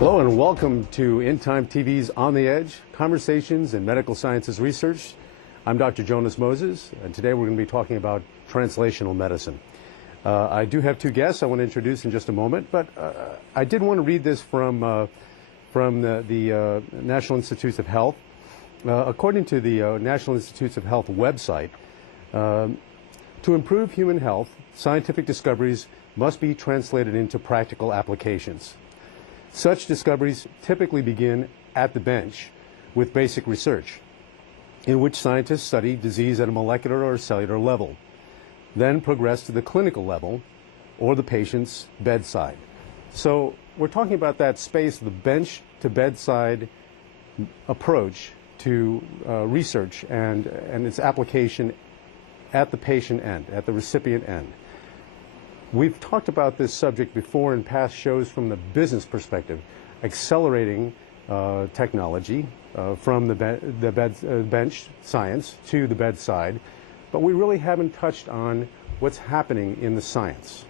Hello and welcome to In Time TV's On the Edge, Conversations in Medical Sciences Research. I'm Dr. Jonas Moses, and today we're going to be talking about translational medicine. I do have two guests I want to introduce in just a moment, but I did want to read this from the National Institutes of Health. According to the National Institutes of Health website, to improve human health, scientific discoveries must be translated into practical applications. Such discoveries typically begin at the bench with basic research, in which scientists study disease at a molecular or cellular level, then progress to the clinical level or the patient's bedside. So we're talking about that space, the bench to bedside approach to research and its application at the patient end, at the recipient end. We've talked about this subject before in past shows from the business perspective, accelerating technology from the bench science to the bedside, but we really haven't touched on what's happening in the science.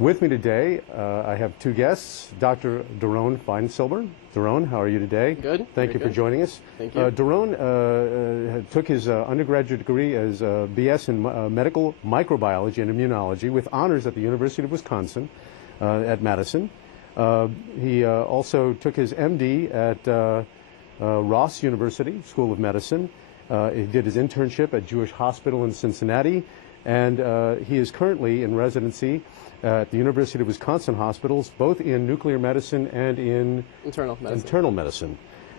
With me today, I have two guests, Dr. Doron Feilsilber. Doron, how are you today? Good. Thank you for joining us. Thank you. Doron took his undergraduate degree as BS in medical microbiology and immunology with honors at the University of Wisconsin at Madison. He also took his MD at Ross University School of Medicine. He did his internship at Jewish Hospital in Cincinnati, and he is currently in residency at the University of Wisconsin hospitals, both in nuclear medicine and in internal medicine.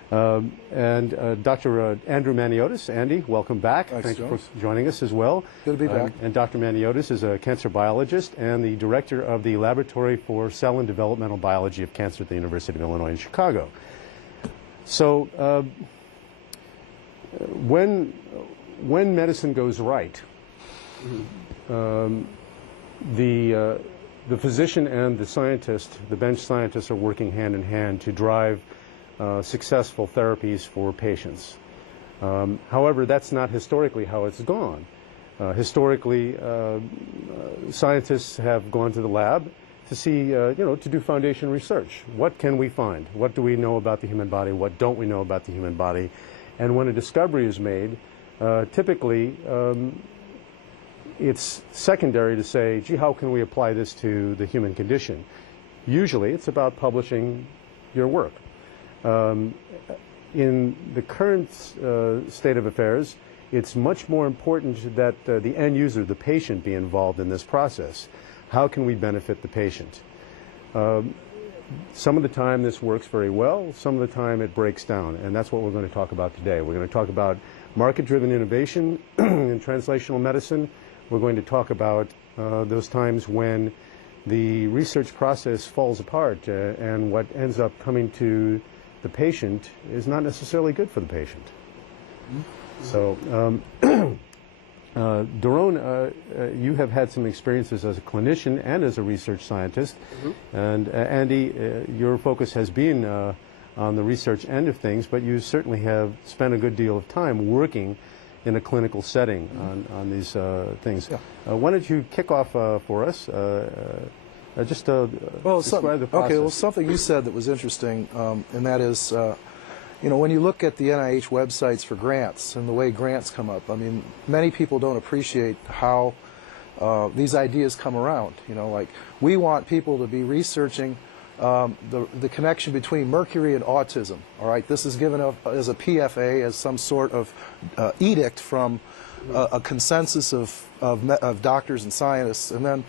And Dr. Andrew Maniotis. Andy, welcome back. Thanks, Thank you for joining us as well. Good to be back. And Dr. Maniotis is a cancer biologist and the director of the Laboratory for Cell and Developmental Biology of Cancer at the University of Illinois in Chicago. So when medicine goes right, the physician and the scientist, the bench scientists, are working hand in hand to drive successful therapies for patients. However, that's not historically how it's gone. Historically, scientists have gone to the lab to see, to do foundation research. What can we find? What do we know about the human body? What don't we know about the human body? And when a discovery is made, typically, it's secondary to say, gee, how can we apply this to the human condition? Usually, it's about publishing your work. In the current state of affairs, it's much more important that the end user, the patient, be involved in this process. How can we benefit the patient? Some of the time this works very well, some of the time it breaks down, and that's what we're going to talk about today. We're going to talk about market-driven innovation in translational medicine. We're going to talk about those times when the research process falls apart and what ends up coming to the patient is not necessarily good for the patient. So, Doron, you have had some experiences as a clinician and as a research scientist. And Andy, your focus has been on the research end of things, but you certainly have spent a good deal of time working in a clinical setting on these things. Yeah. Why don't you kick off for us? Just describe the process. Okay, well, something you said that was interesting, and that is, when you look at the NIH websites for grants and the way grants come up, I mean, many people don't appreciate how these ideas come around. Like we want people to be researching the connection between mercury and autism. All right, this is given up as a PFA, as some sort of edict from a consensus of doctors and scientists, and then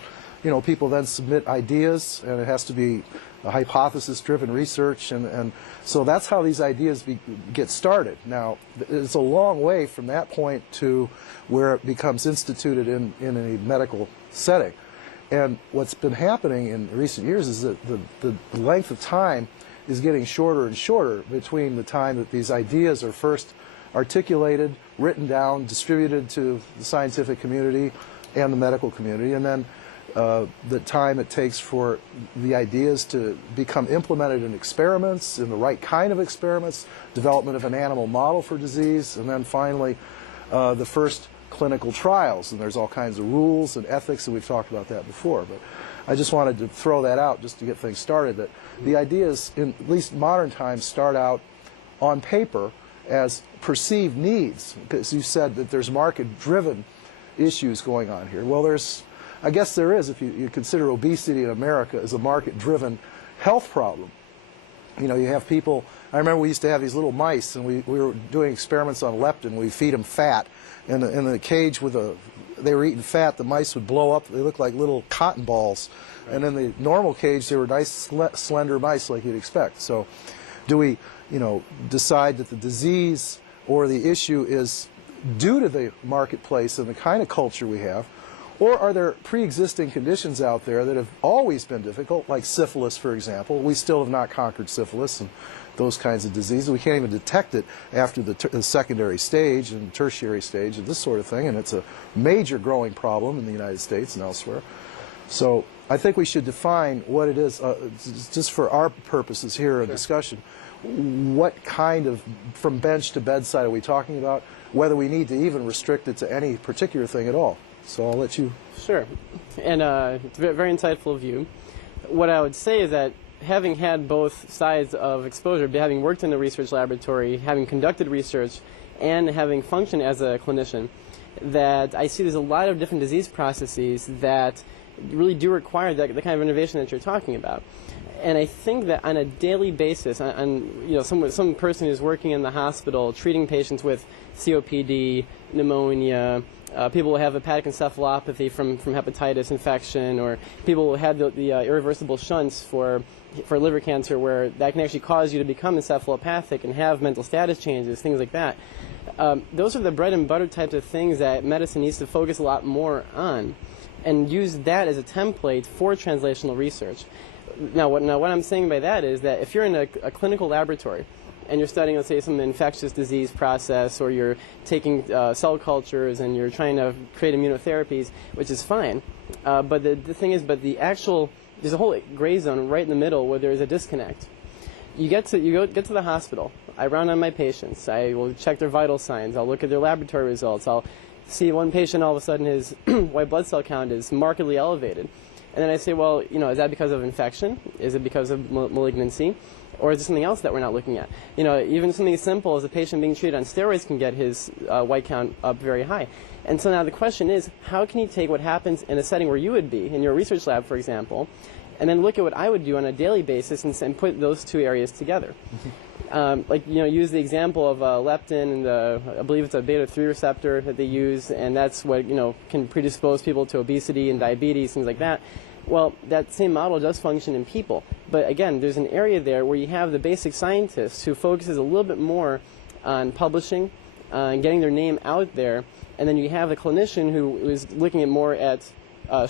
people then submit ideas, and it has to be a hypothesis-driven research, and so that's how these ideas get started. Now, it's a long way from that point to where it becomes instituted in a medical setting. And what's been happening in recent years is that the length of time is getting shorter and shorter between the time that these ideas are first articulated, written down, distributed to the scientific community and the medical community, and then the time it takes for the ideas to become implemented in experiments, in the right kind of experiments, development of an animal model for disease, and then finally the first clinical trials. And there's all kinds of rules and ethics, and we've talked about that before. I just wanted to throw that out just to get things started, that the ideas, in at least modern times, start out on paper as perceived needs. Because you said that there's market-driven issues going on here. Well, I guess there is, if you consider obesity in America as a market-driven health problem. You know, you have people, I remember we used to have these little mice, and we were doing experiments on leptin. We feed them fat. In the cage they were eating fat, the mice would blow up. They looked like little cotton balls. Right. And in the normal cage, they were nice, slender mice like you'd expect. So do we, decide that the disease or the issue is due to the marketplace and the kind of culture we have? Or are there pre-existing conditions out there that have always been difficult, like syphilis, for example? We still have not conquered syphilis and those kinds of diseases. We can't even detect it after the secondary stage and tertiary stage and this sort of thing, and it's a major growing problem in the United States and elsewhere. So I think we should define what it is, just for our purposes here in discussion. What kind of, from bench to bedside, are we talking about? Whether we need to even restrict it to any particular thing at all. So I'll let you. Sure. And it's a very insightful view. What I would say is that having had both sides of exposure, having worked in the research laboratory, having conducted research, and having functioned as a clinician, that I see there's a lot of different disease processes that really do require the kind of innovation that you're talking about. And I think that on a daily basis, some person who's working in the hospital treating patients with COPD, pneumonia, people who have hepatic encephalopathy from hepatitis infection, or people who have the irreversible shunts for liver cancer, where that can actually cause you to become encephalopathic and have mental status changes, things like that. Those are the bread and butter types of things that medicine needs to focus a lot more on, and use that as a template for translational research. Now what I'm saying by that is that if you're in a clinical laboratory and you're studying, let's say, some infectious disease process, or you're taking cell cultures and you're trying to create immunotherapies, which is fine, but the thing is, there's a whole gray zone right in the middle where there's a disconnect. You get to the hospital. I round on my patients. I will check their vital signs. I'll look at their laboratory results. I'll see one patient, all of a sudden his white blood cell count is markedly elevated. And then I say, well, is that because of infection? Is it because of malignancy? Or is it something else that we're not looking at? Even something as simple as a patient being treated on steroids can get his white count up very high. And so now the question is, how can you take what happens in a setting where you would be, in your research lab, for example, and then look at what I would do on a daily basis and put those two areas together? Use the example of leptin, and I believe it's a beta-3 receptor that they use, and that's what can predispose people to obesity and diabetes, things like that. Well, that same model does function in people, but again, there's an area there where you have the basic scientist who focuses a little bit more on publishing and getting their name out there, and then you have the clinician who is looking at more at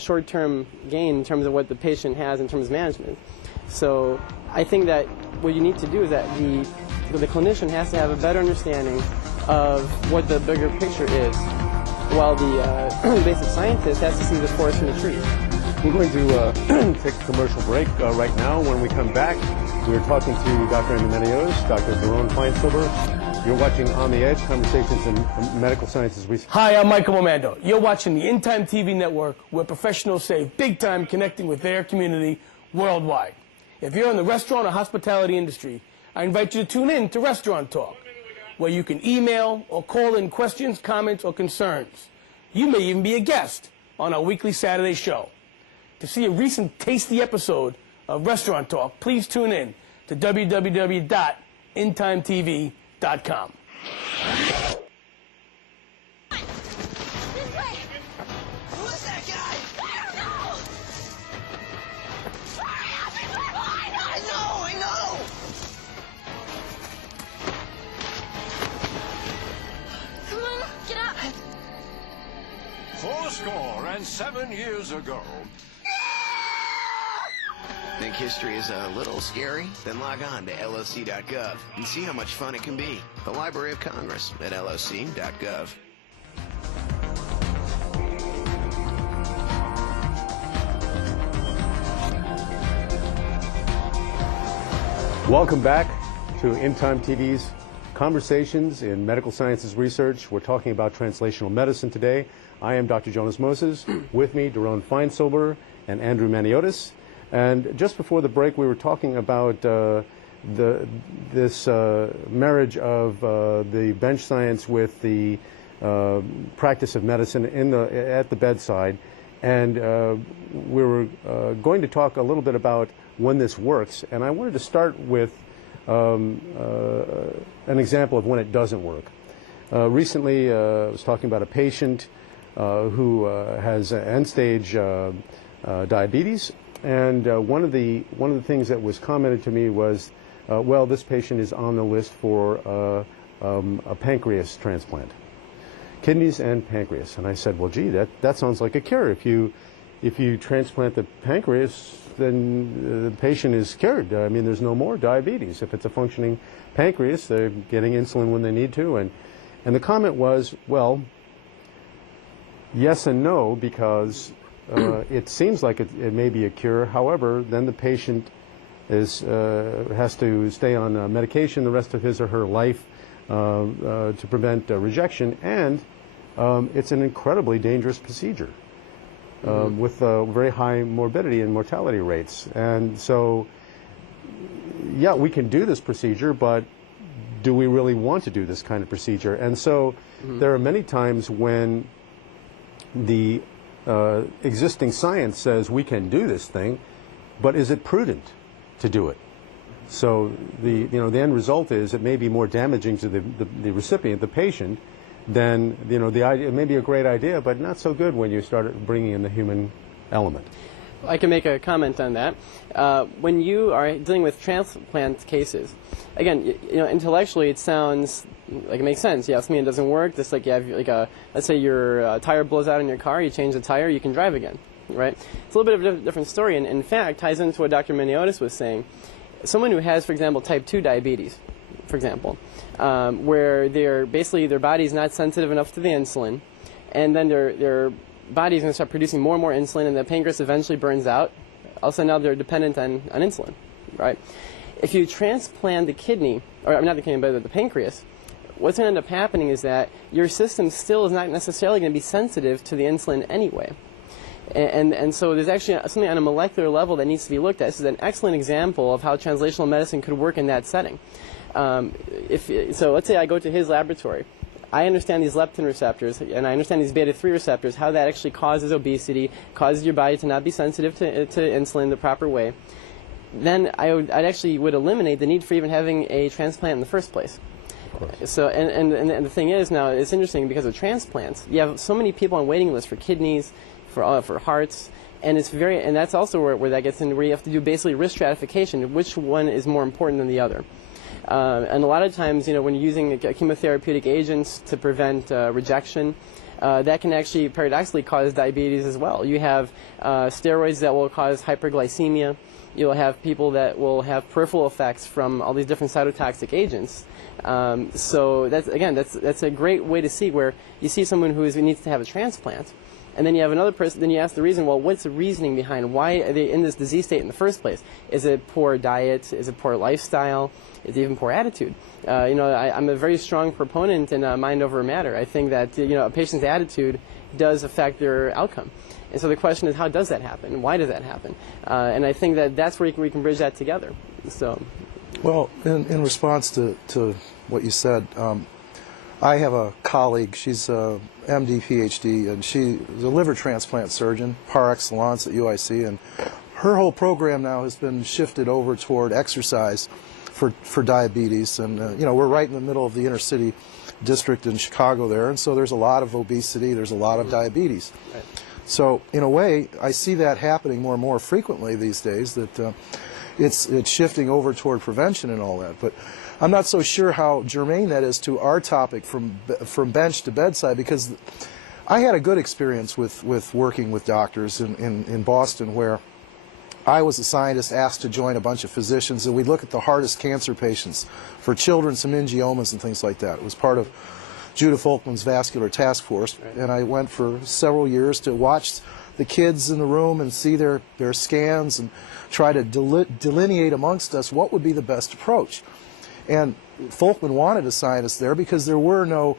short-term gain in terms of what the patient has in terms of management. So I think that what you need to do is that the clinician has to have a better understanding of what the bigger picture is, while the basic scientist has to see the forest from the trees. We're going to take a commercial break right now. When we come back, we're talking to Dr. Menenios, Dr. Doron Feilsilber. You're watching On the Edge, Conversations in Medical Sciences Research. Hi, I'm Michael Momando. You're watching the In Time TV network, where professionals save big time connecting with their community worldwide. If you're in the restaurant or hospitality industry, I invite you to tune in to Restaurant Talk, where you can email or call in questions, comments, or concerns. You may even be a guest on our weekly Saturday show. To see a recent tasty episode of Restaurant Talk, please tune in to www.intimetv.com. And 7 years ago. Think history is a little scary? Then log on to LOC.gov and see how much fun it can be. The Library of Congress at LOC.gov. Welcome back to In Time TV's Conversations in Medical Sciences Research. We're talking about translational medicine today. I am Dr. Jonas Moses. With me, Doron Feilsilber and Andrew Maniotis. And just before the break, we were talking about this marriage of the bench science with the practice of medicine at the bedside. And we were going to talk a little bit about when this works. And I wanted to start with an example of when it doesn't work. Recently, I was talking about a patient who has end-stage diabetes, and one of the things that was commented to me was, well, this patient is on the list for a pancreas transplant, kidneys and pancreas. And I said, well, gee, that sounds like a cure. If you transplant the pancreas, then the patient is cured. I mean, there's no more diabetes. If it's a functioning pancreas, they're getting insulin when they need to. And the comment was, well, yes and no, because it seems like it may be a cure. However, then the patient has to stay on medication the rest of his or her life to prevent rejection, and it's an incredibly dangerous procedure. With very high morbidity and mortality rates. And so, yeah, we can do this procedure, but do we really want to do this kind of procedure? And so there are many times when the existing science says we can do this thing, but is it prudent to do it? So the end result is it may be more damaging to the recipient, the patient, then the idea, it may be a great idea, but not so good when you start bringing in the human element. I can make a comment on that. When you are dealing with transplant cases, again, intellectually it sounds like it makes sense. Yeah, something doesn't work. Just like you have let's say your tire blows out in your car, you change the tire, you can drive again, right? It's a little bit of a different story, and in fact ties into what Dr. Maniotis was saying. Someone who has, for example, type 2 diabetes, for example, where their body is not sensitive enough to the insulin, and then their body is going to start producing more and more insulin, and the pancreas eventually burns out. Also, now they're dependent on insulin, right? If you transplant the kidney, or not the kidney, but the pancreas, what's going to end up happening is that your system still is not necessarily going to be sensitive to the insulin anyway. And so there's actually something on a molecular level that needs to be looked at. This is an excellent example of how translational medicine could work in that setting. So let's say I go to his laboratory. I understand these leptin receptors, and I understand these beta-3 receptors, how that actually causes obesity, causes your body to not be sensitive to insulin the proper way. Then I'd actually eliminate the need for even having a transplant in the first place. So, and the thing is now, it's interesting because of transplants, you have so many people on waiting lists for kidneys, for hearts, and that's also where that gets into, where you have to do basically risk stratification, which one is more important than the other. And a lot of times, when you're using chemotherapeutic agents to prevent rejection, that can actually paradoxically cause diabetes as well. You have steroids that will cause hyperglycemia. You'll have people that will have peripheral effects from all these different cytotoxic agents. So that's a great way to see where you see someone who needs to have a transplant. And then you have another person, then you ask the reason, well, what's the reasoning behind why are they in this disease state in the first place? Is it poor diet? Is it poor lifestyle? Is it even poor attitude? I'm a very strong proponent in mind over matter. I think that, a patient's attitude does affect their outcome. And so the question is, how does that happen? Why does that happen? And I think that that's where we can bridge that together. So, well, in response to what you said, I have a colleague, she's a MD, PhD, and she's a liver transplant surgeon, par excellence at UIC, and her whole program now has been shifted over toward exercise for diabetes. And, we're right in the middle of the inner city district in Chicago there, and so there's a lot of obesity, there's a lot of diabetes. Right. So, in a way, I see that happening more and more frequently these days, that it's shifting over toward prevention and all that. But I'm not so sure how germane that is to our topic from bench to bedside, because I had a good experience with working with doctors in Boston, where I was a scientist asked to join a bunch of physicians, and we'd look at the hardest cancer patients for children, some angiomas and things like that. It was part of Judah Folkman's vascular task force, and I went for several years to watch the kids in the room and see their scans and try to delineate amongst us what would be the best approach. And Folkman wanted a scientist there because there were no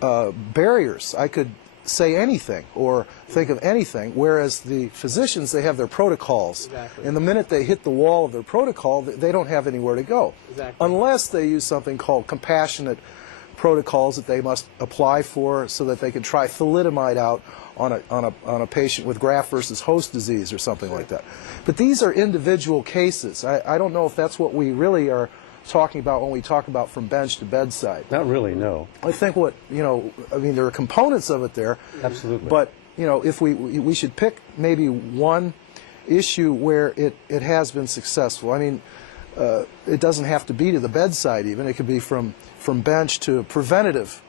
barriers. I could say anything or think of anything, whereas the physicians, they have their protocols. Exactly. And the minute they hit the wall of their protocol, they don't have anywhere to go. Exactly. Unless they use something called compassionate protocols that they must apply for so that they can try thalidomide out on a patient with graft versus host disease or something like that. But these are individual cases. I don't know if that's what we really are talking about when we talk about from bench to bedside. Not really, no. I think what, I mean, there are components of it there. Absolutely. But, if we should pick maybe one issue where it has been successful. I mean, it doesn't have to be to the bedside even. It could be from bench to preventative,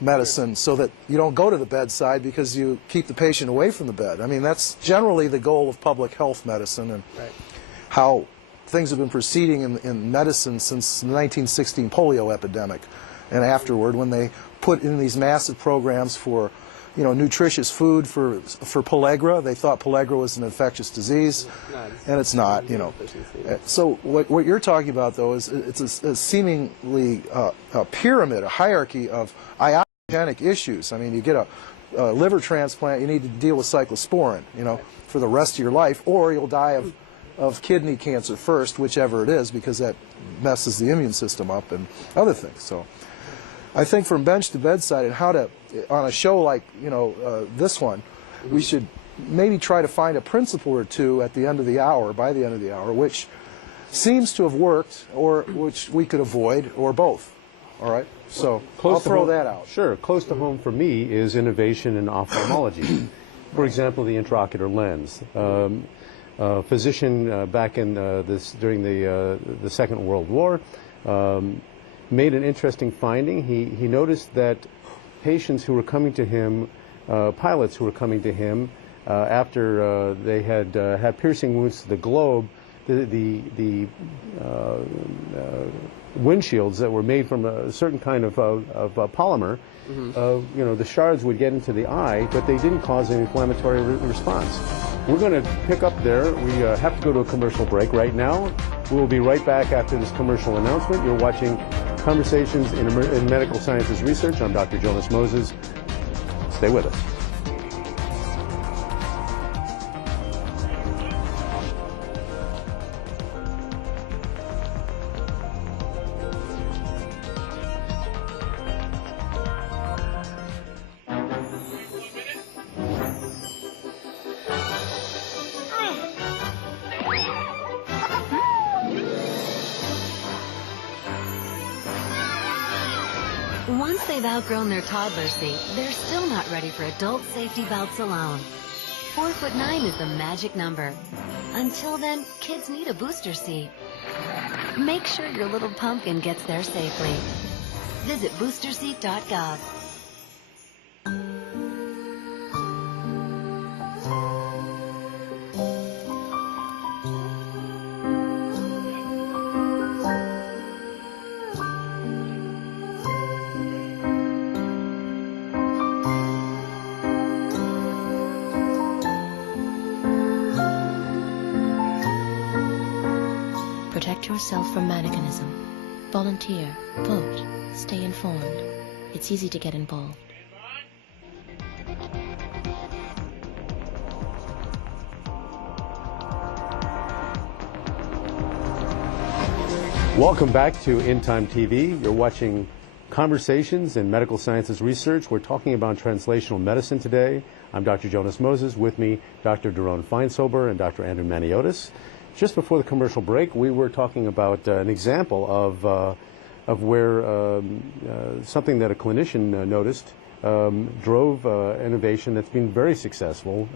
medicine, so that you don't go to the bedside because you keep the patient away from the bed. I mean, that's generally the goal of public health medicine, and how things have been proceeding in medicine since the 1916 polio epidemic and afterward, when they put in these massive programs for nutritious food for pellagra. They thought pellagra was an infectious disease, and it's not. So what you're talking about, though, is it's a seemingly a pyramid, a hierarchy of iatrogenic issues. I mean, you get a liver transplant, you need to deal with cyclosporin, for the rest of your life, or you'll die of kidney cancer first, whichever it is, because that messes the immune system up and other things. So I think from bench to bedside, and how to, on a show like this one, we should maybe try to find a principle or two at the end of the hour, by the end of the hour, which seems to have worked, or which we could avoid, or both. All right? So I'll throw that out. Sure. Close to home for me is innovation in ophthalmology. For example, the intraocular lens. A physician back in during the Second World War made an interesting finding. He noticed that patients who were coming to him, pilots who were coming to him after they had had piercing wounds to the globe, the windshields that were made from a certain kind of polymer, the shards would get into the eye, but they didn't cause an inflammatory response. We're going to pick up there. We have to go to a commercial break right now. We'll be right back after this commercial announcement. You're watching Conversations in Medical Sciences Research. I'm Dr. Jonas Moses. Stay with us. Once they've outgrown their toddler seat, they're still not ready for adult safety belts alone. 4'9" is the magic number. Until then, kids need a booster seat. Make sure your little pumpkin gets there safely. Visit boosterseat.gov. Protect yourself from mannequinism. Volunteer. Vote. Stay informed. It's easy to get involved. Welcome back to In Time TV. You're watching Conversations in Medical Sciences Research. We're talking about translational medicine today. I'm Dr. Jonas Moses. With me, Dr. Doron Feilsilber and Dr. Andrew Maniotis. Just before the commercial break, we were talking about an example of where something that a clinician noticed drove innovation that's been very successful.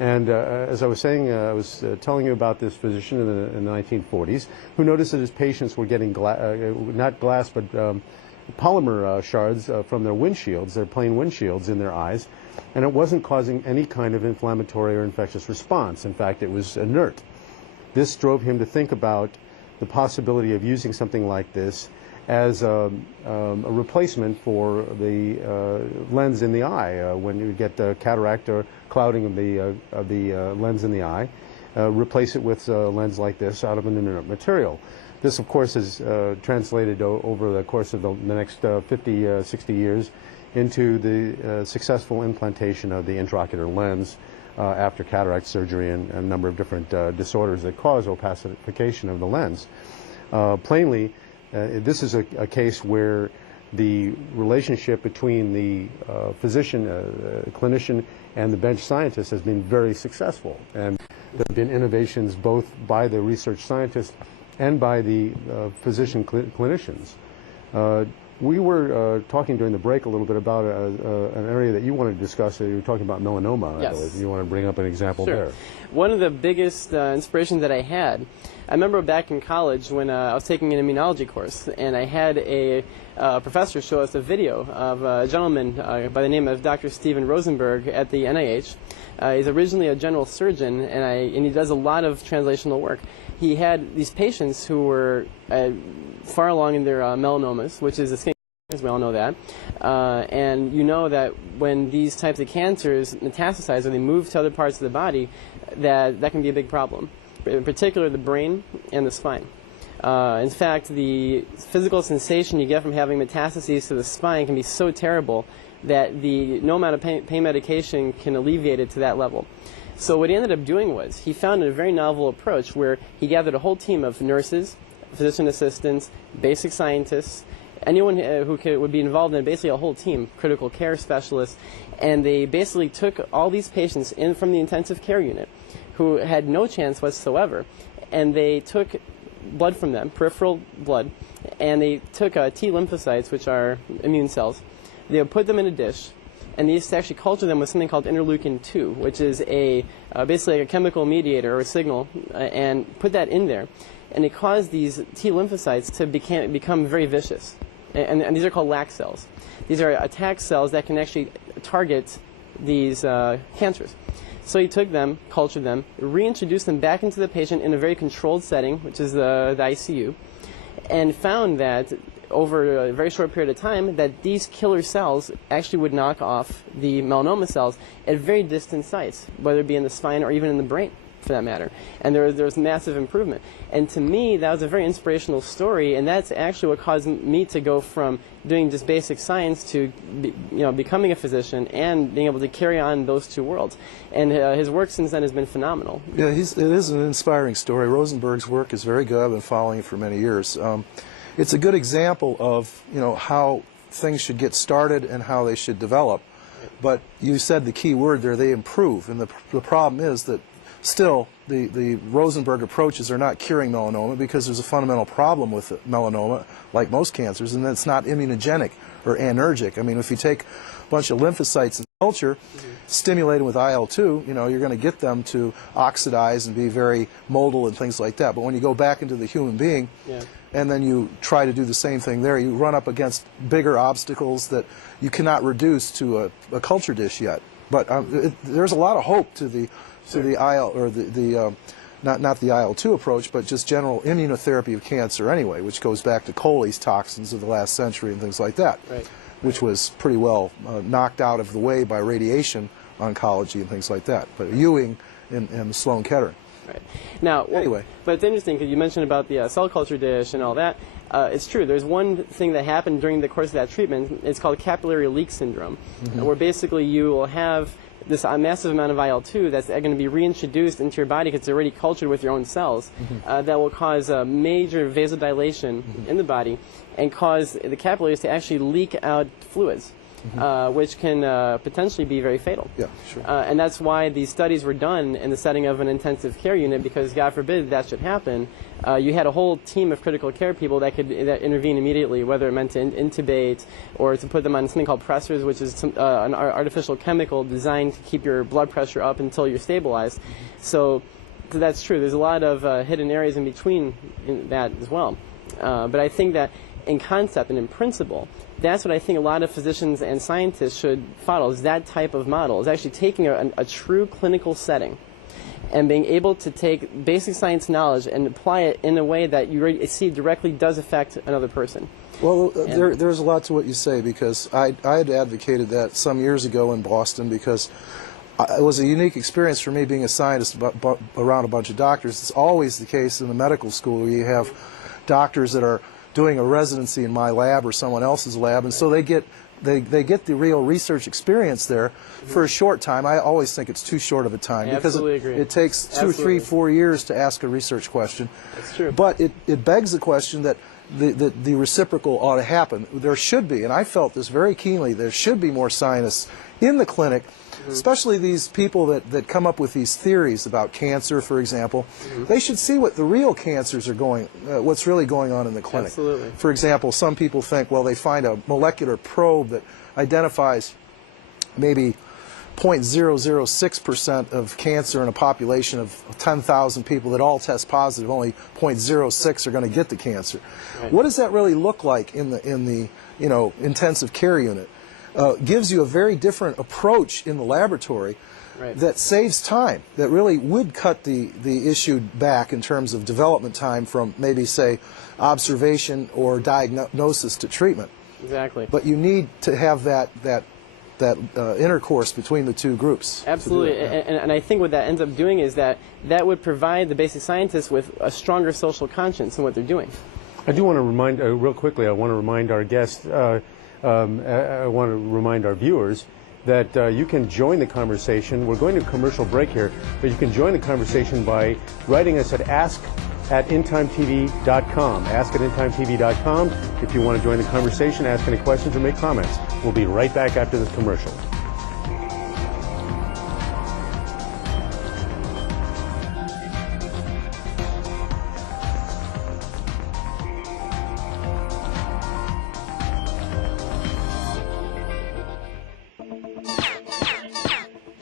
And as I was saying, I was telling you about this physician in the 1940s who noticed that his patients were getting not glass but polymer shards from their windshields, their plain windshields in their eyes, and it wasn't causing any kind of inflammatory or infectious response. In fact, it was inert. This drove him to think about the possibility of using something like this as a replacement for the lens in the eye. When you get cataract or clouding of the lens in the eye, replace it with a lens like this out of an inert material. This, of course, is translated over the course of the next 50, 60 years into the successful implantation of the intraocular lens after cataract surgery and a number of different disorders that cause opacification of the lens. Plainly, this is a case where the relationship between the physician, clinician, and the bench scientist has been very successful. And there have been innovations both by the research scientists and by the physician clinicians. We were talking during the break a little bit about an area that you wanted to discuss. You were talking about melanoma. Yes. I believe. You want to bring up an example Sure. there. One of the biggest inspirations that I had, I remember back in college when I was taking an immunology course, and I had a professor show us a video of a gentleman by the name of Dr. Steven Rosenberg at the NIH. He's originally a general surgeon, and he does a lot of translational work. He had these patients who were far along in their melanomas, which is a skin cancer, we all know that. And you know that when these types of cancers metastasize or they move to other parts of the body, that can be a big problem, in particular the brain and the spine. In fact, the physical sensation you get from having metastases to the spine can be so terrible that no amount of pain medication can alleviate it to that level. So what he ended up doing was he found a very novel approach where he gathered a whole team of nurses, physician assistants, basic scientists, anyone who would be involved in basically a whole team, critical care specialists, and they basically took all these patients in from the intensive care unit who had no chance whatsoever, and they took blood from them, peripheral blood, and they took T lymphocytes, which are immune cells. They would put them in a dish, and they used to actually culture them with something called interleukin-2, which is basically a chemical mediator or a signal, and put that in there. And it caused these T lymphocytes to become very vicious. And these are called lac cells. These are attack cells that can actually target these cancers. So he took them, cultured them, reintroduced them back into the patient in a very controlled setting, which is the ICU, and found that over a very short period of time that these killer cells actually would knock off the melanoma cells at very distant sites, whether it be in the spine or even in the brain, for that matter. And there was massive improvement. And to me, that was a very inspirational story, and that's actually what caused me to go from doing just basic science to becoming a physician and being able to carry on those two worlds. And his work since then has been phenomenal. Yeah, it is an inspiring story. Rosenberg's work is very good. I've been following it for many years. It's a good example of how things should get started and how they should develop. But you said the key word there, they improve. And the problem is that still the Rosenberg approaches are not curing melanoma because there's a fundamental problem with melanoma, like most cancers, and it's not immunogenic or anergic. I mean, if you take a bunch of lymphocytes in culture, stimulate them with IL-2, you're going to get them to oxidize and be very motile and things like that. But when you go back into the human being, and then you try to do the same thing there, you run up against bigger obstacles that you cannot reduce to a culture dish yet. But there's a lot of hope to the IL or not the IL-2 approach, but just general immunotherapy of cancer anyway, which goes back to Coley's toxins of the last century and things like that, which was pretty well knocked out of the way by radiation oncology and things like that. But Ewing and Sloan Kettering. Right. Now, anyway, but it's interesting because you mentioned about the cell culture dish and all that. It's true. There's one thing that happened during the course of that treatment. It's called capillary leak syndrome, where basically you will have this massive amount of IL-2 that's going to be reintroduced into your body because it's already cultured with your own cells. That will cause a major vasodilation in the body and cause the capillaries to actually leak out fluids. Which can potentially be very fatal. Yeah, sure. And that's why these studies were done in the setting of an intensive care unit, because God forbid that should happen. You had a whole team of critical care people that could intervene immediately, whether it meant to intubate or to put them on something called pressors, which is an artificial chemical designed to keep your blood pressure up until you're stabilized. So that's true. There's a lot of hidden areas in between that as well. But I think that in concept and in principle, that's what I think a lot of physicians and scientists should follow, is that type of model, is actually taking a true clinical setting and being able to take basic science knowledge and apply it in a way that you see directly does affect another person. Well, there's a lot to what you say, because I had advocated that some years ago in Boston, because it was a unique experience for me being a scientist around a bunch of doctors. It's always the case in the medical school where you have doctors that are doing a residency in my lab or someone else's lab, and so they get the real research experience there for a short time. I always think it's too short of a time because it takes 2, 3, 4 years to ask a research question. That's true. But it begs the question that the reciprocal ought to happen. There should be, and I felt this very keenly, there should be more scientists in the clinic, especially these people that come up with these theories about cancer, for example. They should see what the real cancers are what's really going on in the clinic. Absolutely. For example, some people think, well, they find a molecular probe that identifies maybe 0.006% of cancer in a population of 10,000 people that all test positive. Only 0.06 are going to get the cancer. Right. What does that really look like in the intensive care unit? Gives you a very different approach in the laboratory that saves time, that really would cut the issue back in terms of development time from maybe, say, observation or diagnosis to treatment. Exactly. But you need to have that intercourse between the two groups. Absolutely, and I think what that ends up doing is that would provide the basic scientists with a stronger social conscience in what they're doing. I do want to remind, real quickly, I want to remind our guests, I want to remind our viewers that you can join the conversation. We're going to a commercial break here, but you can join the conversation by writing us at ask@intimetv.com. Ask@intimetv.com if you want to join the conversation, ask any questions, or make comments. We'll be right back after this commercial.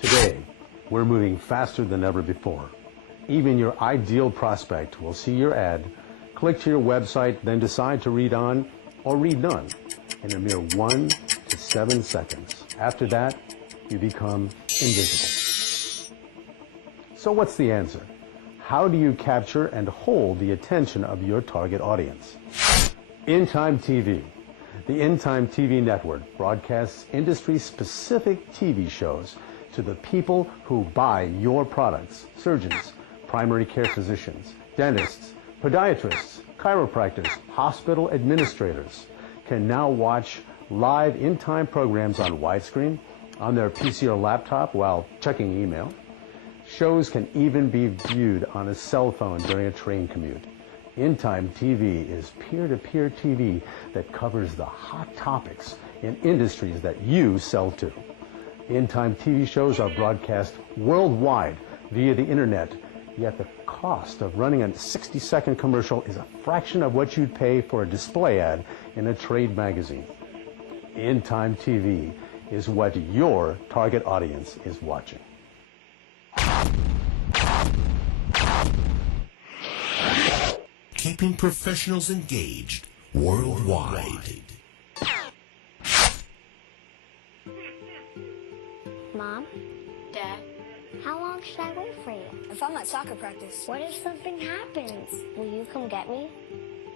Today, we're moving faster than ever before. Even your ideal prospect will see your ad, click to your website, then decide to read on or read none in a mere 1 to 7 seconds. After that, you become invisible. So what's the answer? How do you capture and hold the attention of your target audience? In Time TV. The In Time TV network broadcasts industry-specific TV shows to the people who buy your products: surgeons, primary care physicians, dentists, podiatrists, chiropractors, hospital administrators can now watch live in-time programs on widescreen, on their PC or laptop while checking email. Shows can even be viewed on a cell phone during a train commute. In-Time TV is peer-to-peer TV that covers the hot topics in industries that you sell to. In-Time TV shows are broadcast worldwide via the internet, yet the cost of running a 60-second commercial is a fraction of what you'd pay for a display ad in a trade magazine. In-Time TV is what your target audience is watching. Keeping professionals engaged worldwide. Mom? Dad? How long should I wait for you? If I'm at soccer practice. What if something happens? Will you come get me?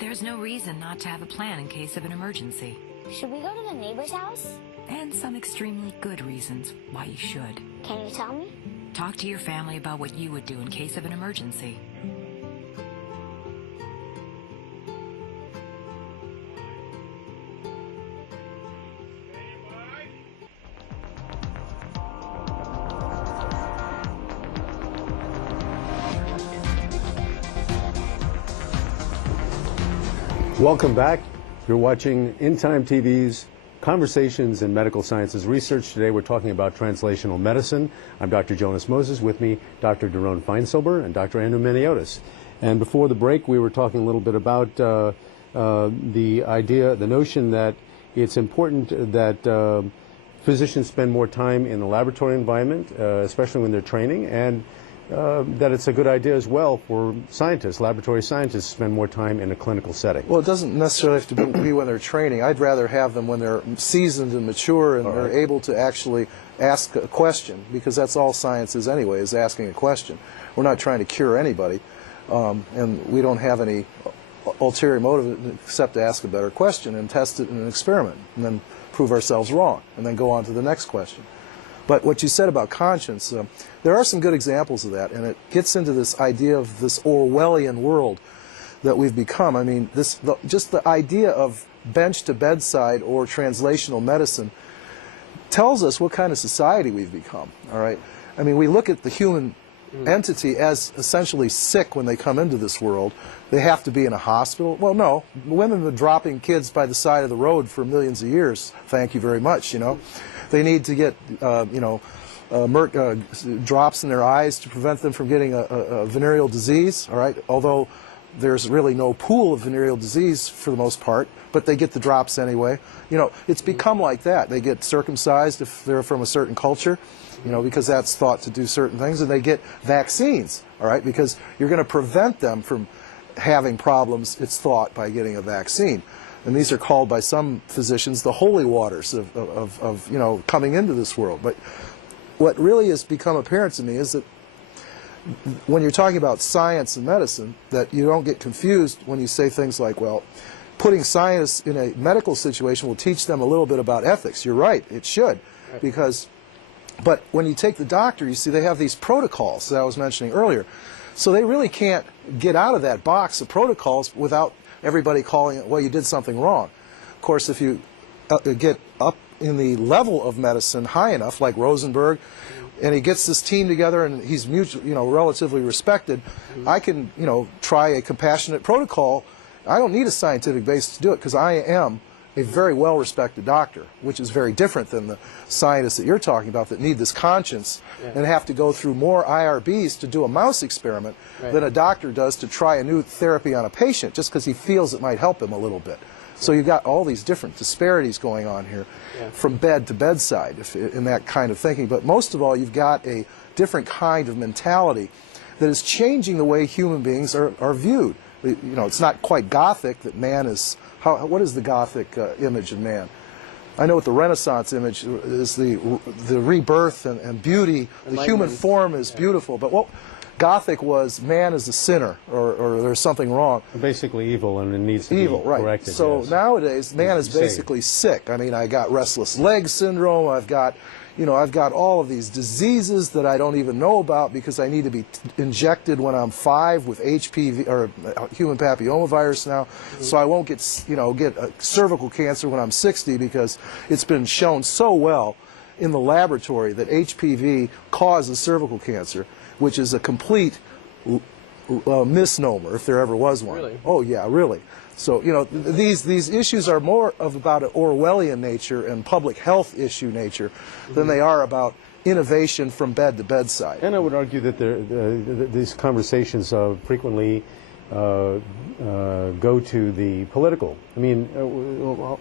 There's no reason not to have a plan in case of an emergency. Should we go to the neighbor's house? And some extremely good reasons why you should. Can you tell me? Talk to your family about what you would do in case of an emergency. Welcome back. You're watching In Time TV's Conversations in Medical Sciences Research. Today we're talking about translational medicine. I'm Dr. Jonas Moses. With me, Dr. Doron Feilsilber and Dr. Andrew Maniotis. And before the break, we were talking a little bit about the notion that it's important that physicians spend more time in the laboratory environment, especially when they're training, and that it's a good idea as well for scientists, laboratory scientists, to spend more time in a clinical setting. Well, it doesn't necessarily have to be when they're training. I'd rather have them when they're seasoned and mature and they're able to actually ask a question, because that's all science is anyway, is asking a question. We're not trying to cure anybody, and we don't have any ulterior motive except to ask a better question and test it in an experiment and then prove ourselves wrong and then go on to the next question. But what you said about conscience, there are some good examples of that, and it gets into this idea of this Orwellian world that we've become. I mean, just the idea of bench to bedside or translational medicine tells us what kind of society we've become, all right? I mean, we look at the human entity as essentially sick when they come into this world. They have to be in a hospital. Well, no. Women have been dropping kids by the side of the road for millions of years. Thank you very much, you know. They need to get, drops in their eyes to prevent them from getting a venereal disease, all right? Although there's really no pool of venereal disease for the most part, but they get the drops anyway. You know, it's become like that. They get circumcised if they're from a certain culture, you know, because that's thought to do certain things, and they get vaccines, all right, because you're going to prevent them from having problems, it's thought, by getting a vaccine. And these are called by some physicians the holy waters of you know, coming into this world. But what really has become apparent to me is that when you're talking about science and medicine, that you don't get confused when you say things like, well, putting science in a medical situation will teach them a little bit about ethics. You're right, it should, because, but when you take the doctor, you see they have these protocols that I was mentioning earlier. So they really can't get out of that box of protocols without everybody calling it, well, you did something wrong. Of course, if you get up in the level of medicine high enough, like Rosenberg, and he gets this team together and he's mutually, you know, relatively respected, I can, you know, try a compassionate protocol. I don't need a scientific basis to do it because I am a very well-respected doctor, which is very different than the scientists that you're talking about that need this conscience and have to go through more IRBs to do a mouse experiment than a doctor does to try a new therapy on a patient just because he feels it might help him a little bit. So you've got all these different disparities going on here from bed to bedside in that kind of thinking. But most of all, you've got a different kind of mentality that is changing the way human beings are viewed. You know, it's not quite Gothic that man is... what is the Gothic image of man? I know what the Renaissance image is, the rebirth and beauty. The human form is beautiful. But what Gothic was, man is a sinner, or there's something wrong. Basically evil, and it needs to be corrected. So nowadays, man is basically sick. I mean, I got restless leg syndrome. I've got all of these diseases that I don't even know about because I need to be injected when I'm 5 with HPV or human papillomavirus now, so I won't get cervical cancer when I'm 60 because it's been shown so well in the laboratory that HPV causes cervical cancer, which is a complete misnomer if there ever was one. Really? Oh yeah, really. So, you know, these issues are more of about an Orwellian nature and public health issue nature than they are about innovation from bed to bedside. And I would argue that these conversations frequently go to the political. I mean,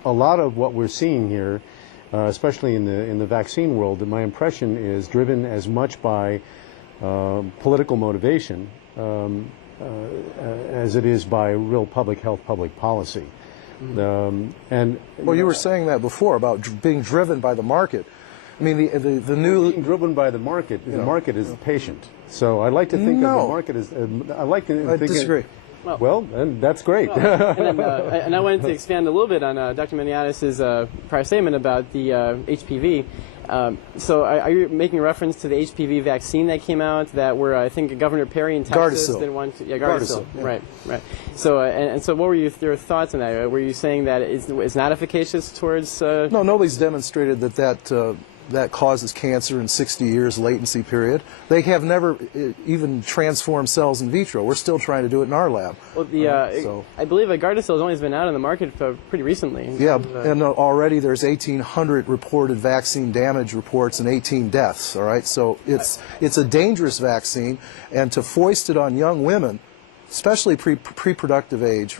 a lot of what we're seeing here, especially in the vaccine world, my impression is driven as much by political motivation as it is by real public health, public policy. And well, you were saying that before about being driven by the market. I mean, the new being driven by the market. The market is the patient. So I like to think of the market as. I disagree. Well, and that's great. And I wanted to expand a little bit on Dr. Maniatis' prior statement about the HPV. So are you making reference to the HPV vaccine that came out that where I think Governor Perry in Texas didn't want to... Yeah, Gardasil. Right. So and so what were your thoughts on that? Were you saying that it's not efficacious towards... No, nobody's demonstrated that causes cancer in 60 years latency period. They have never even transformed cells in vitro. We're still trying to do it in our lab. Well, I believe Gardasil has only been out on the market pretty recently. Yeah, and already there's 1,800 reported vaccine damage reports and 18 deaths, all right? So it's a dangerous vaccine, and to foist it on young women, especially pre-reproductive age,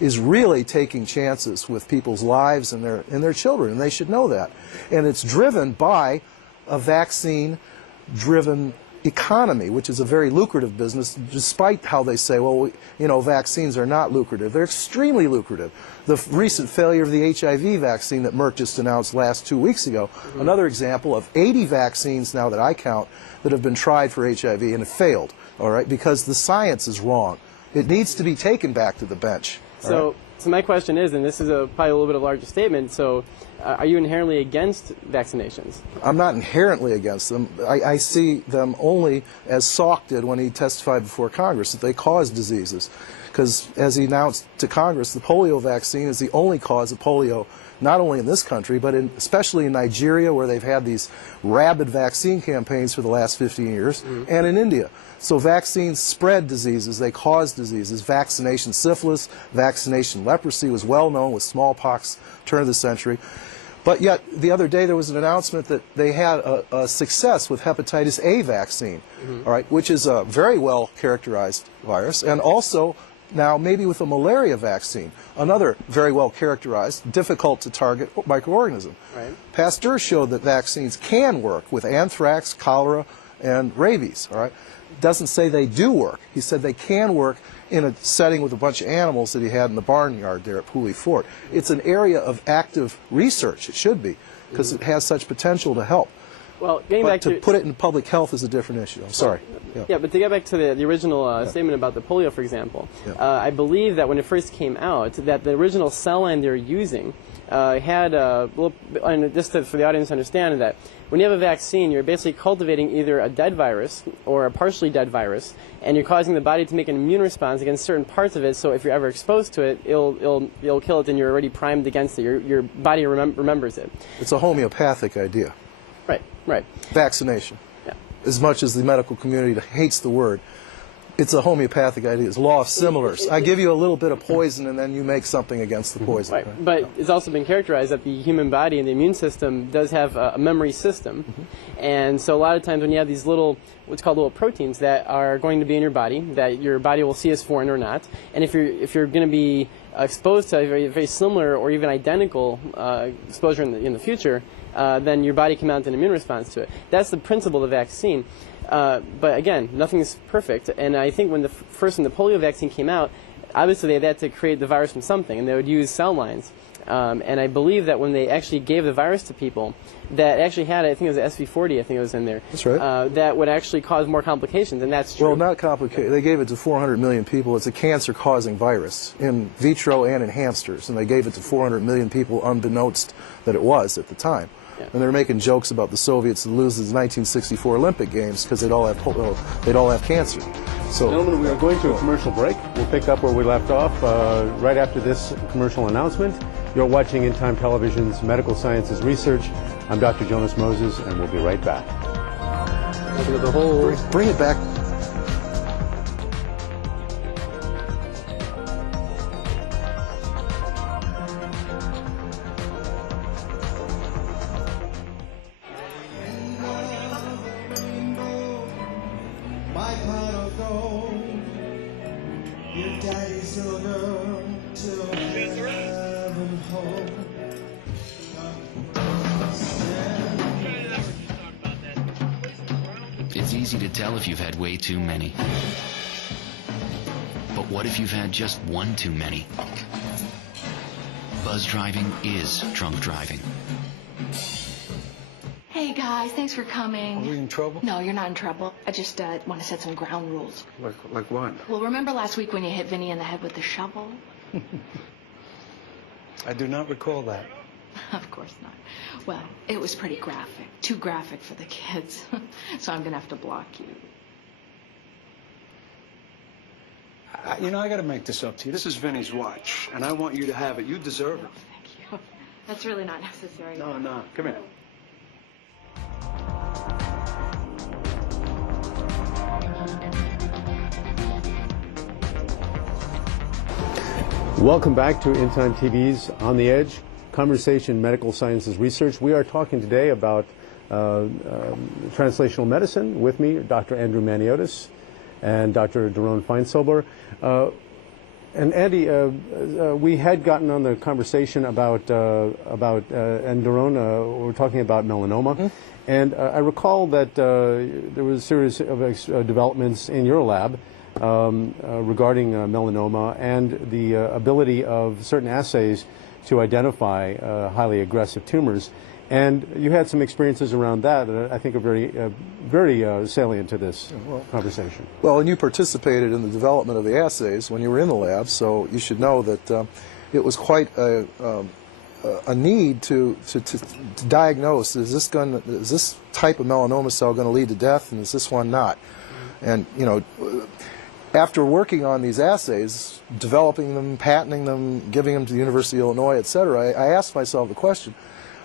is really taking chances with people's lives and their children, and they should know that. And it's driven by a vaccine-driven economy, which is a very lucrative business, despite how they say, well, vaccines are not lucrative. They're extremely lucrative. The recent failure of the HIV vaccine that Merck just announced last 2 weeks ago, another example of 80 vaccines now that I count that have been tried for HIV and have failed. All right, because the science is wrong. It needs to be taken back to the bench. So So my question is, and this is probably a little bit of a larger statement, so are you inherently against vaccinations? I'm not inherently against them. I see them only, as Salk did when he testified before Congress, that they cause diseases. Because as he announced to Congress, the polio vaccine is the only cause of polio, not only in this country, but especially in Nigeria, where they've had these rabid vaccine campaigns for the last 15 years, and in India. So vaccines spread diseases, they cause diseases. Vaccination syphilis, vaccination leprosy was well known with smallpox, turn of the century. But yet, the other day there was an announcement that they had a success with hepatitis A vaccine, all right, which is a very well characterized virus, and also now maybe with a malaria vaccine, another very well characterized, difficult to target microorganism. Right. Pasteur showed that vaccines can work with anthrax, cholera, and rabies, all right? Doesn't say they do work. He said they can work in a setting with a bunch of animals that he had in the barnyard there at Pooley Fort. It's an area of active research, it should be, because it has such potential to help. Well, getting But back to put it in public health is a different issue. I'm sorry. Yeah, but to get back to the original statement about the polio, for example, I believe that when it first came out, that the original cell line they're using had a little, and just for the audience to understand that when you have a vaccine, you're basically cultivating either a dead virus or a partially dead virus, and you're causing the body to make an immune response against certain parts of it. So if you're ever exposed to it, it'll kill it, and you're already primed against it. Your body remembers it. It's a homeopathic idea. Right. Right. Vaccination. Yeah. As much as the medical community hates the word, it's a homeopathic idea. It's law of similars. I give you a little bit of poison, and then you make something against the poison. Right. But it's also been characterized that the human body and the immune system does have a memory system. And so a lot of times when you have these little, what's called little proteins that are going to be in your body, that your body will see as foreign or not, and if you're going to be exposed to a very, very similar or even identical exposure in the future, then your body can mount an immune response to it. That's the principle of the vaccine. But again, nothing's perfect. And I think when the polio vaccine came out, obviously they had to create the virus from something, and they would use cell lines. And I believe that when they actually gave the virus to people, that actually had, I think it was SV40, I think it was in there. That's right. That would actually cause more complications, and that's true. Well, not complicated. They gave it to 400 million people. It's a cancer-causing virus in vitro and in hamsters, and they gave it to 400 million people unbeknownst that it was at the time. Yeah. And they're making jokes about the Soviets that lose the 1964 Olympic Games because they'd all have cancer. So, gentlemen, we are going to a commercial break. We'll pick up where we left off right after this commercial announcement. You're watching In Time Television's Medical Sciences Research. I'm Dr. Jonas Moses, and we'll be right back. Bring it back. It's easy to tell if you've had way too many. But what if you've had just one too many? Buzz driving is drunk driving. Hey guys, thanks for coming. Are we in trouble? No, you're not in trouble. I just want to set some ground rules. Like what? Well, remember last week when you hit Vinny in the head with the shovel? I do not recall that. Of course not. Well, it was pretty graphic. Too graphic for the kids. So I'm going to have to block you. I got to make this up to you. This is Vinny's watch, and I want you to have it. You deserve it. Thank you. That's really not necessary. No. Come here. Welcome back to In Time TV's On the Edge, Conversation Medical Sciences Research. We are talking today about translational medicine. With me, Dr. Andrew Maniotis and Dr. Doron Feilsilber. And Andy, we had gotten on the conversation about and Doron, we were talking about melanoma. Mm-hmm. And I recall that there was a series of developments in your lab regarding melanoma and the ability of certain assays to identify highly aggressive tumors. And you had some experiences around that I think are very salient to this conversation. Well, and you participated in the development of the assays when you were in the lab, so you should know that it was quite a need to diagnose, is this type of melanoma cell going to lead to death, and is this one not? And, you know, after working on these assays, developing them, patenting them, giving them to the University of Illinois, etc., I asked myself the question,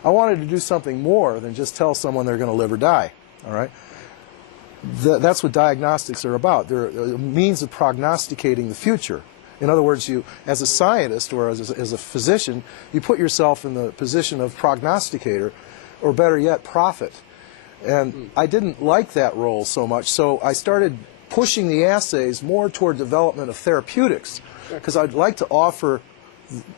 I wanted to do something more than just tell someone they're going to live or die, all right? That's what diagnostics are about. They're a means of prognosticating the future. In other words, you, as a scientist or as a physician, you put yourself in the position of prognosticator, or better yet, prophet. And I didn't like that role so much, so I started pushing the assays more toward development of therapeutics, because I'd like to offer,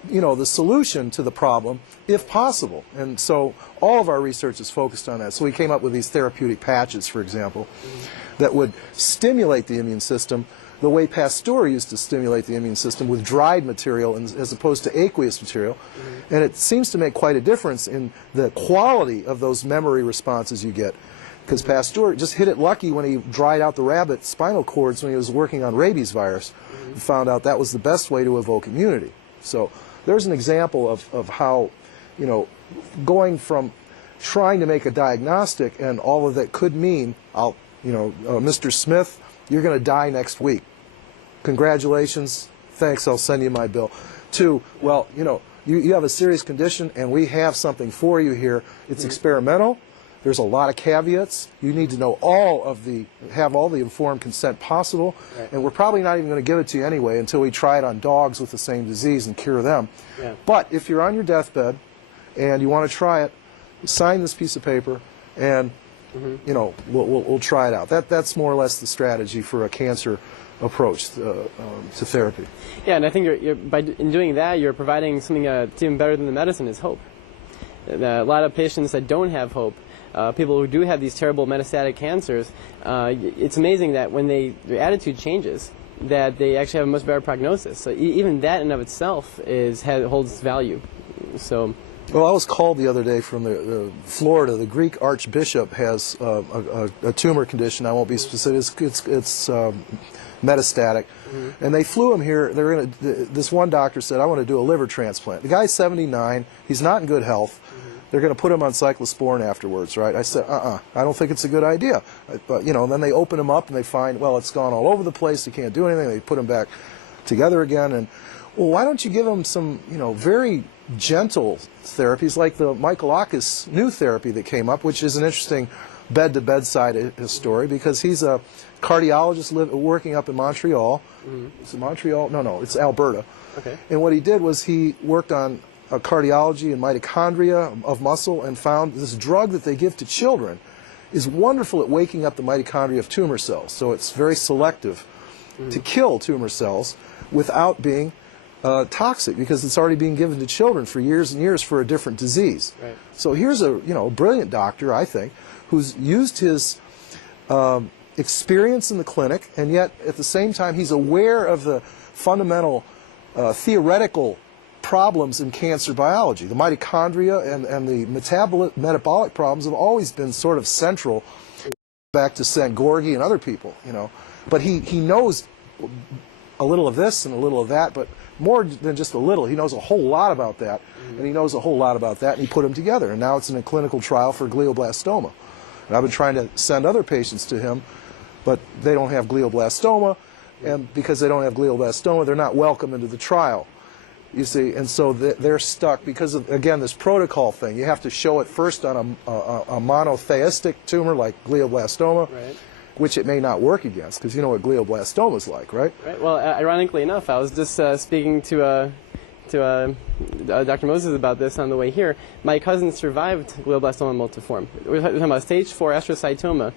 you know, the solution to the problem if possible. And so all of our research is focused on that. So we came up with these therapeutic patches, for example, that would stimulate the immune system the way Pasteur used to stimulate the immune system with dried material as opposed to aqueous material. And it seems to make quite a difference in the quality of those memory responses you get. Because Pasteur just hit it lucky when he dried out the rabbit spinal cords when he was working on rabies virus. He found out that was the best way to evoke immunity. So there's an example of how, you know, going from trying to make a diagnostic and all of that could mean, Mr. Smith, you're going to die next week. Congratulations. Thanks, I'll send you my bill. To, well, you know, you have a serious condition and we have something for you here. It's experimental. There's a lot of caveats. You need to know have all the informed consent possible. Right. And we're probably not even going to give it to you anyway until we try it on dogs with the same disease and cure them. Yeah. But if you're on your deathbed and you want to try it, sign this piece of paper and you know, we'll try it out. That's more or less the strategy for a cancer approach to therapy. Yeah, and I think in doing that, you're providing something that's even better than the medicine is hope. A lot of patients that don't have hope, people who do have these terrible metastatic cancers, it's amazing that when their attitude changes, that they actually have a much better prognosis. So even that in of itself holds value. So. Well, I was called the other day from Florida. The Greek archbishop has a tumor condition. I won't be specific. It's metastatic. And they flew him here. This one doctor said, I want to do a liver transplant. The guy's 79. He's not in good health. They're going to put him on cyclosporin afterwards, right? I said, I don't think it's a good idea. But, you know, and then they open him up and they find, well, it's gone all over the place. He can't do anything. They put him back together again. And, well, why don't you give him some, you know, very gentle therapies like the Michaelakis new therapy that came up, which is an interesting bed-to-bedside story because he's a cardiologist working up in Montreal. Is it Montreal? No, it's Alberta. Okay. And what he did was he worked on cardiology and mitochondria of muscle and found this drug that they give to children is wonderful at waking up the mitochondria of tumor cells. So it's very selective to kill tumor cells without being toxic because it's already being given to children for years and years for a different disease. Right. So here's a brilliant doctor, I think, who's used his experience in the clinic, and yet at the same time he's aware of the fundamental theoretical problems in cancer biology. The mitochondria and the metabolic problems have always been sort of central back to Sangorgi and other people, you know. But he knows a little of this and a little of that, but more than just a little. He knows a whole lot about that, and he knows a whole lot about that, and he put them together. And now it's in a clinical trial for glioblastoma. And I've been trying to send other patients to him, but they don't have glioblastoma, and because they don't have glioblastoma, they're not welcome into the trial. You see, and so they're stuck because of, again, this protocol thing. You have to show it first on a monotheistic tumor like glioblastoma, right, which it may not work against, because you know what glioblastoma is like, right? Right. Well, ironically enough, I was just speaking to Dr. Moses about this on the way here. My cousin survived glioblastoma multiforme. We're talking about stage 4 astrocytoma.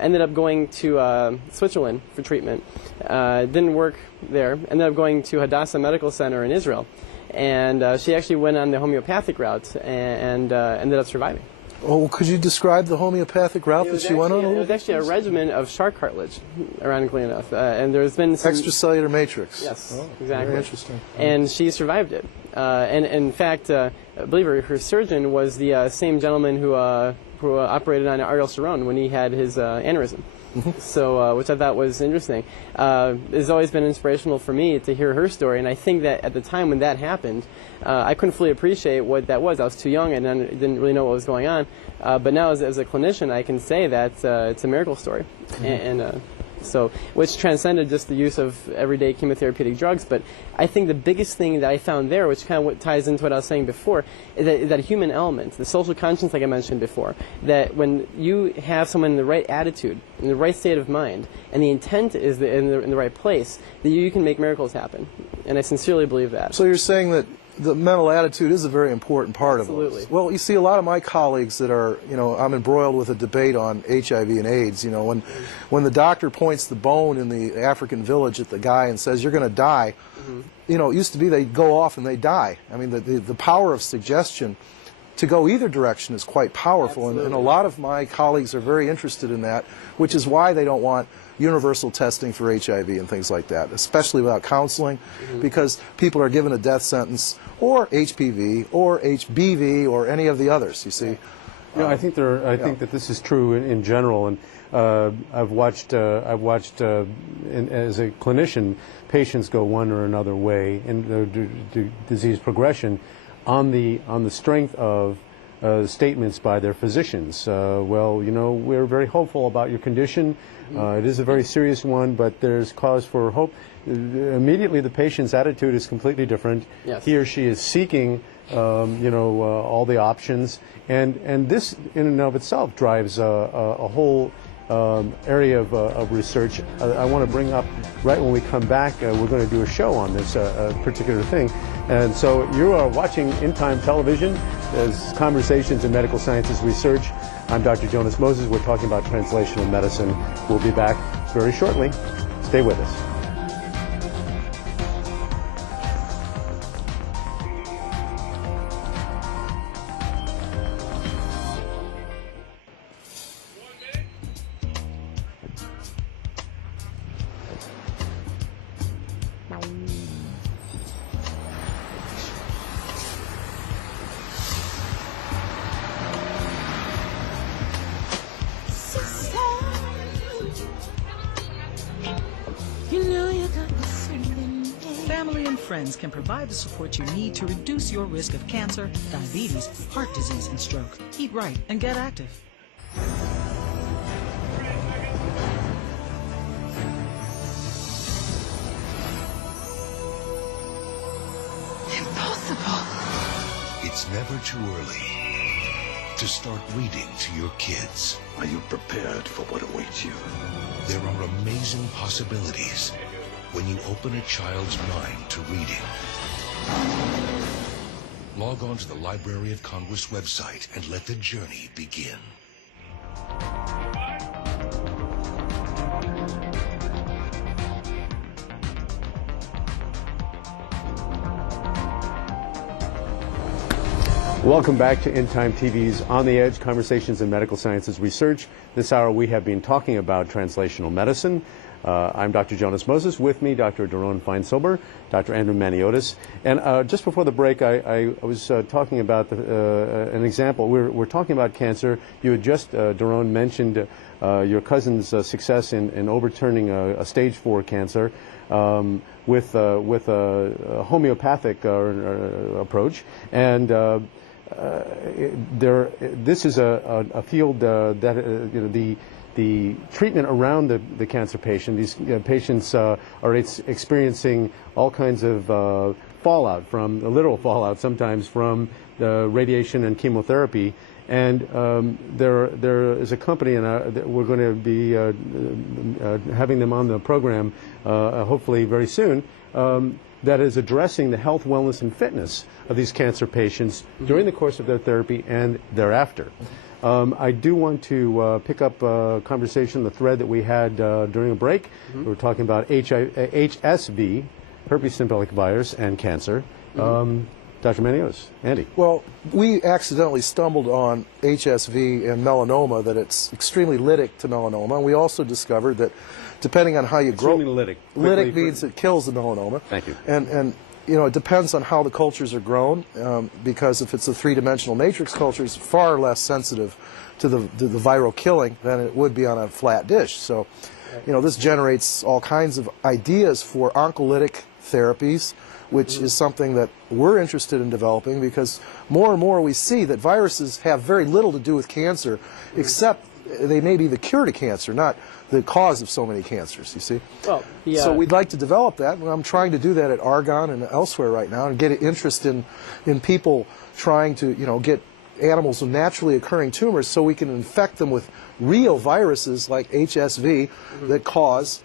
Ended up going to Switzerland for treatment. Didn't work there. Ended up going to Hadassah Medical Center in Israel. And she actually went on the homeopathic route and ended up surviving. Oh, could you describe the homeopathic route that she went on? It was actually a regimen of shark cartilage, ironically enough. And there's been some extracellular matrix. Yes, exactly. Very interesting. And she survived it. And in fact, I believe her surgeon was the same gentleman who operated on Ariel Sharon when he had his aneurysm. So, which I thought was interesting. It's always been inspirational for me to hear her story, and I think that at the time when that happened, I couldn't fully appreciate what that was. I was too young and didn't really know what was going on. But now, as a clinician, I can say that it's a miracle story, so which transcended just the use of everyday chemotherapeutic drugs. But I think the biggest thing that I found there, which kind of ties into what I was saying before, is that human element, the social conscience, like I mentioned before, that when you have someone in the right attitude, in the right state of mind, and the intent is in the right place, that you can make miracles happen. And I sincerely believe that. So you're saying that the mental attitude is a very important part of it. Well, you see, a lot of my colleagues that are, I'm embroiled with a debate on HIV and AIDS. When the doctor points the bone in the African village at the guy and says, "You're going to die," it used to be they'd go off and they'd die. I mean, the power of suggestion to go either direction is quite powerful, and a lot of my colleagues are very interested in that, which is why they don't want universal testing for HIV and things like that, especially without counseling, because people are given a death sentence, or HPV, or HBV, or any of the others, you see. I think that this is true in general, and I've watched as a clinician, patients go one or another way in the disease progression on the strength of statements by their physicians. Well, we're very hopeful about your condition. It is a very serious one, but there's cause for hope. Immediately, the patient's attitude is completely different. Yes. He or she is seeking, all the options, and this, in and of itself, drives a whole area of research. I want to bring up, right when we come back, we're going to do a show on this particular thing. And so you are watching In Time Television as Conversations in Medical Sciences Research. I'm Dr. Jonas Moses. We're talking about translational medicine. We'll be back very shortly. Stay with us. Family and friends can provide the support you need to reduce your risk of cancer, diabetes, heart disease, and stroke. Eat right and get active. Impossible. It's never too early to start reading to your kids. Are you prepared for what awaits you? There are amazing possibilities when you open a child's mind to reading. Log on to the Library of Congress website and let the journey begin. Welcome back to In Time TV's On the Edge, Conversations in Medical Sciences Research. This hour we have been talking about translational medicine. I'm Dr. Jonas Moses. With me, Dr. Doron Feilsilber, Dr. Andrew Maniotis. And just before the break, I was talking about an example. We're talking about cancer. You had just, Doron, mentioned your cousin's success in overturning a stage 4 cancer with a homeopathic approach. And this is a field that the treatment around the cancer patient. These patients are experiencing all kinds of fallout, from literal fallout sometimes, from the radiation and chemotherapy. And there is a company, and we're going to be having them on the program hopefully very soon, that is addressing the health, wellness, and fitness of these cancer patients during the course of their therapy and thereafter. I do want to pick up a conversation, the thread that we had during a break. We were talking about HSV, herpes simplex virus, and cancer. Dr. Maniotis, Andy. Well, we accidentally stumbled on HSV and melanoma, that it's extremely lytic to melanoma. And we also discovered that depending on how you grow... Lytic. Lytic means it kills the melanoma. Thank you. And you know, it depends on how the cultures are grown, because if it's a three-dimensional matrix culture, it's far less sensitive to the viral killing than it would be on a flat dish. So, you know, this generates all kinds of ideas for oncolytic therapies, which is something that we're interested in developing, because more and more we see that viruses have very little to do with cancer, except they may be the cure to cancer, not the cause of so many cancers, you see. Well, yeah. So we'd like to develop that. I'm trying to do that at Argonne and elsewhere right now, and get an interest in people trying to, you know, get animals with naturally occurring tumors so we can infect them with real viruses like HSV that cause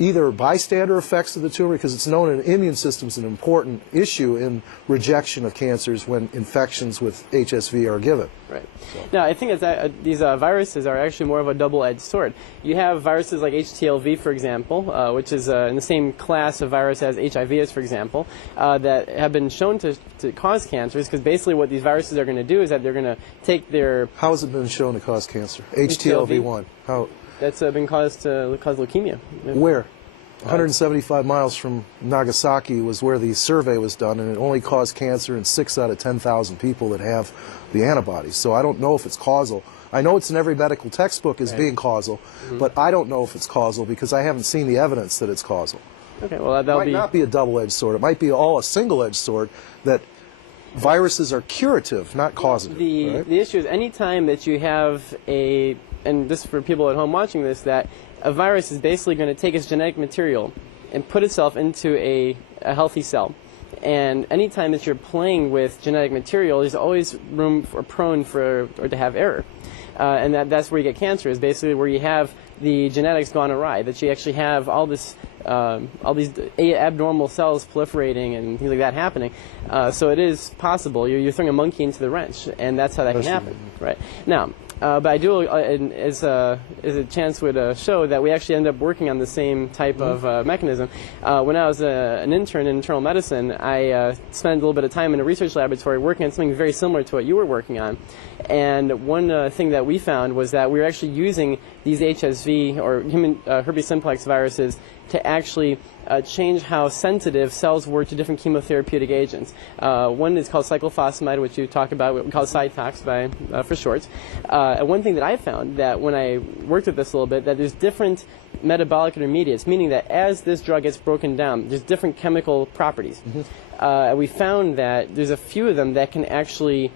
either bystander effects of the tumor, because it's known in the immune system is an important issue in rejection of cancers when infections with HSV are given. Right. Now, I think it's these viruses are actually more of a double-edged sword. You have viruses like HTLV, for example, which is in the same class of virus as HIV is, for example, that have been shown to cause cancers, because basically what these viruses are going to do is that they're going to take their... How has it been shown to cause cancer? HTLV1. How? That's been caused to cause leukemia. Where? 175 miles from Nagasaki was where the survey was done, and it only caused cancer in 6 out of 10,000 people that have the antibodies. So I don't know if it's causal. I know it's in every medical textbook as being causal, but I don't know if it's causal because I haven't seen the evidence that it's causal. Okay, well, that'll It might not be a double-edged sword. It might be all a single-edged sword, that viruses are curative, not causative. The issue is any time that you have and this for people at home watching this, that a virus is basically going to take its genetic material and put itself into a healthy cell. And any time that you're playing with genetic material, there's always room for to have error. And that's where you get cancer, is basically where you have the genetics gone awry, that you actually have all these abnormal cells proliferating and things like that happening. So it is possible. You're throwing a monkey into the wrench, and that's how that can happen. Right. Now, but I do, as a chance would show, that we actually end up working on the same type of mechanism. When I was an intern in internal medicine, I spent a little bit of time in a research laboratory working on something very similar to what you were working on. And one thing that we found was that we were actually using these HSV, or human herpes simplex viruses, to actually change how sensitive cells were to different chemotherapeutic agents. One is called cyclophosphamide, which you talk about, what we call cytox for short. One thing that I found, that when I worked with this a little bit, that there's different metabolic intermediates, meaning that as this drug gets broken down, there's different chemical properties. We found that there's a few of them that can actually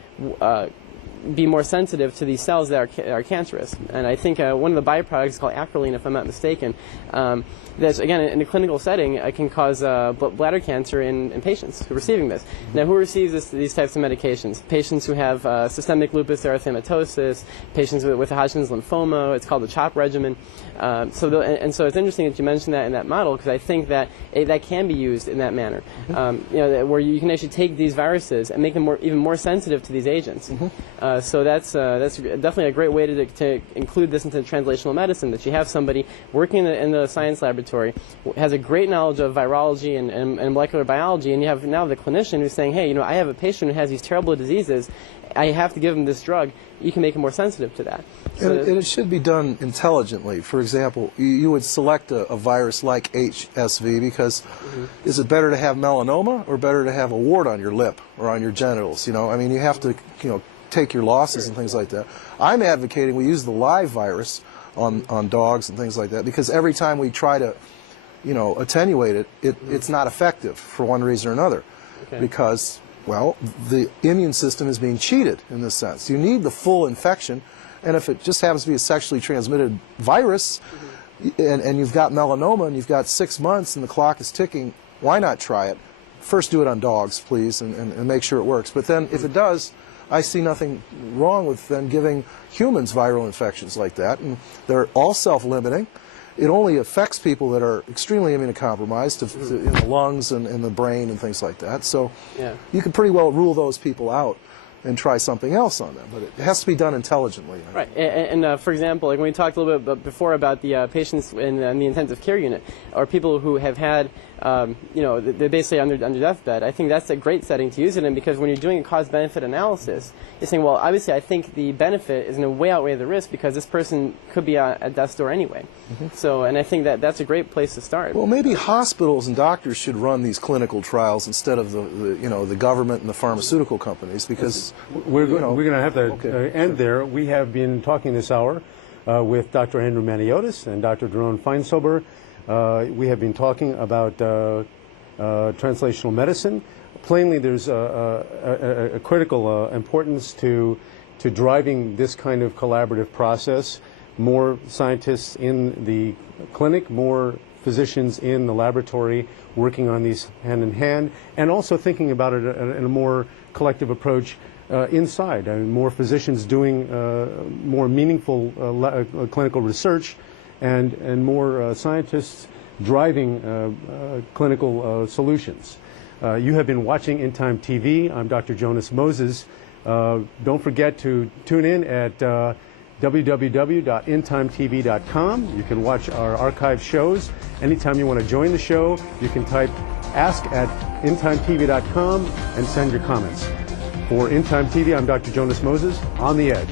be more sensitive to these cells that are cancerous. And I think one of the byproducts is called acrolein, if I'm not mistaken. That's, again, in a clinical setting, can cause bladder cancer in patients who are receiving this. Now, who receives these types of medications? Patients who have systemic lupus erythematosus, patients with Hodgkin's lymphoma. It's called the CHOP regimen. So it's interesting that you mentioned that in that model, because I think that that can be used in that manner. Where you can actually take these viruses and make them even more sensitive to these agents. So that's definitely a great way to include this into translational medicine, that you have somebody working in the science laboratory, has a great knowledge of virology and molecular biology, and you have now the clinician who's saying, hey, I have a patient who has these terrible diseases, I have to give him this drug, you can make him more sensitive to that. So and it should be done intelligently. For example, you would select a virus like HSV because is it better to have melanoma or better to have a wart on your lip or on your genitals? I mean, you have to, take your losses and things like that. I'm advocating we use the live virus on dogs and things like that, because every time we try to, attenuate it, it's not effective for one reason or another. Because, well, the immune system is being cheated in this sense. You need the full infection, and if it just happens to be a sexually transmitted virus, and you've got melanoma and you've got 6 months and the clock is ticking, why not try it? First do it on dogs, please, and make sure it works. But then if it does, I see nothing wrong with then giving humans viral infections like that, and they're all self-limiting. It only affects people that are extremely immunocompromised in the lungs and in the brain and things like that. So you can pretty well rule those people out and try something else on them, but it has to be done intelligently. Right, and for example, like when we talked a little bit before about the patients in the intensive care unit, or people who have had they're basically under deathbed. I think that's a great setting to use it in, because when you're doing a cost-benefit analysis, you're saying, well, obviously I think the benefit is going to way outweigh the risk because this person could be at death's door anyway. So, and I think that's a great place to start. Well, maybe hospitals and doctors should run these clinical trials instead of the government and the pharmaceutical companies, because we're going to have to end there. We have been talking this hour with Dr. Andrew Maniotis and Dr. Doron Feilsilber. We have been talking about translational medicine. Plainly, there's a critical importance to driving this kind of collaborative process. More scientists in the clinic, more physicians in the laboratory working on these hand in hand, and also thinking about it in a more collective approach inside. I mean, more physicians doing more meaningful clinical research, and more scientists driving clinical solutions. You have been watching In Time TV. I'm Dr. Jonas Moses. Don't forget to tune in at www.intimetv.com. You can watch our archived shows. Anytime you want to join the show, you can type ask@intimetv.com and send your comments. For In Time TV, I'm Dr. Jonas Moses, on the edge.